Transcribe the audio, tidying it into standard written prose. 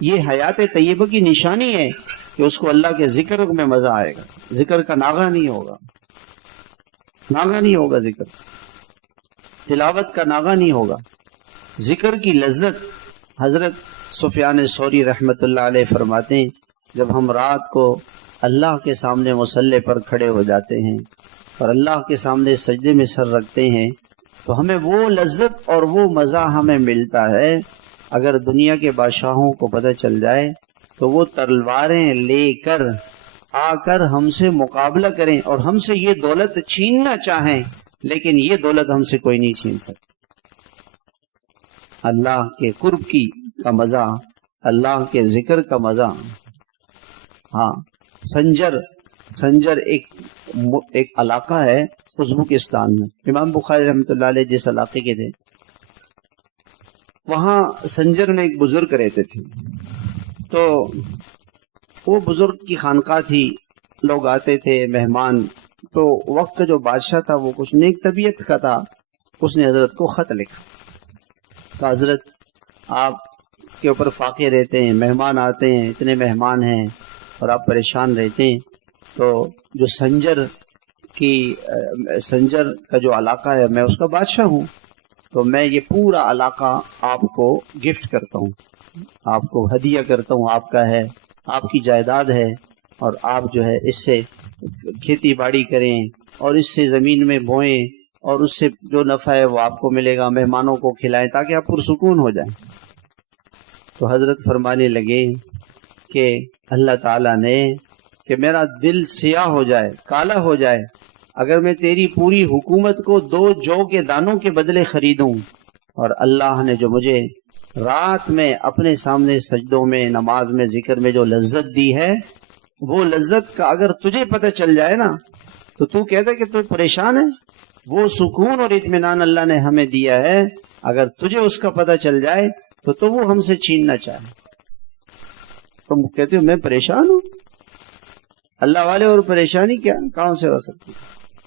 یہ حیات طیبہ کی نشانی ہے کہ اس کو اللہ کے ذکر میں مزہ آئے گا، ذکر کا ناغہ نہیں ہوگا، ناغہ نہیں ہوگا، ذکر تلاوت کا ناغہ نہیں ہوگا، ذکر کی لذت۔ حضرت سفیان ثوری رحمت اللہ علیہ فرماتے ہیں جب ہم رات کو اللہ کے سامنے مصلی پر کھڑے ہو جاتے ہیں اور اللہ کے سامنے سجدے میں سر رکھتے ہیں تو ہمیں وہ لذت اور وہ مزہ ہمیں ملتا ہے۔ اگر دنیا کے بادشاہوں کو پتہ چل جائے تو وہ تلواریں لے کر آ کر ہم سے مقابلہ کریں اور ہم سے یہ دولت چھیننا چاہیں، لیکن یہ دولت ہم سے کوئی نہیں چھین سکتا۔ اللہ کے قرب کا مزہ، اللہ کے ذکر کا مزہ۔ ہاں، سنجر ایک علاقہ ہے ازبکستان میں۔ امام بخاری رحمۃ اللہ علیہ جس علاقے کے تھے وہاں سنجر میں ایک بزرگ رہتے تھے، تو وہ بزرگ کی خانقاہ تھی، لوگ آتے تھے مہمان، تو وقت کا جو بادشاہ تھا وہ کچھ نیک طبیعت کا تھا، اس نے حضرت کو خط لکھا تو حضرت آپ کے اوپر فاقے رہتے ہیں، مہمان آتے ہیں، اتنے مہمان ہیں اور آپ پریشان رہتے ہیں، تو جو سنجر کا جو علاقہ ہے میں اس کا بادشاہ ہوں، تو میں یہ پورا علاقہ آپ کو گفٹ کرتا ہوں، آپ کو ہدیہ کرتا ہوں، آپ کا ہے، آپ کی جائیداد ہے، اور آپ جو ہے اس سے کھیتی باڑی کریں اور اس سے زمین میں بوئیں اور اس سے جو نفع ہے وہ آپ کو ملے گا، مہمانوں کو کھلائیں تاکہ آپ پرسکون ہو جائیں۔ تو حضرت فرمانے لگے کہ اللہ تعالیٰ نے کہ میرا دل سیاہ ہو جائے، کالا ہو جائے، اگر میں تیری پوری حکومت کو 2 جو کے دانوں کے بدلے خریدوں، اور اللہ نے جو مجھے رات میں اپنے سامنے سجدوں میں، نماز میں، ذکر میں جو لذت دی ہے، وہ لذت کا اگر تجھے پتہ چل جائے نا تو تو کہتا کہ تو پریشان ہے، وہ سکون اور اطمینان اللہ نے ہمیں دیا ہے، اگر تجھے اس کا پتہ چل جائے تو وہ ہم سے چھیننا چاہے۔ تم کہتے ہو میں پریشان ہوں، اللہ والے اور پریشانی کیا کہاں سے ہو سکتی ہے؟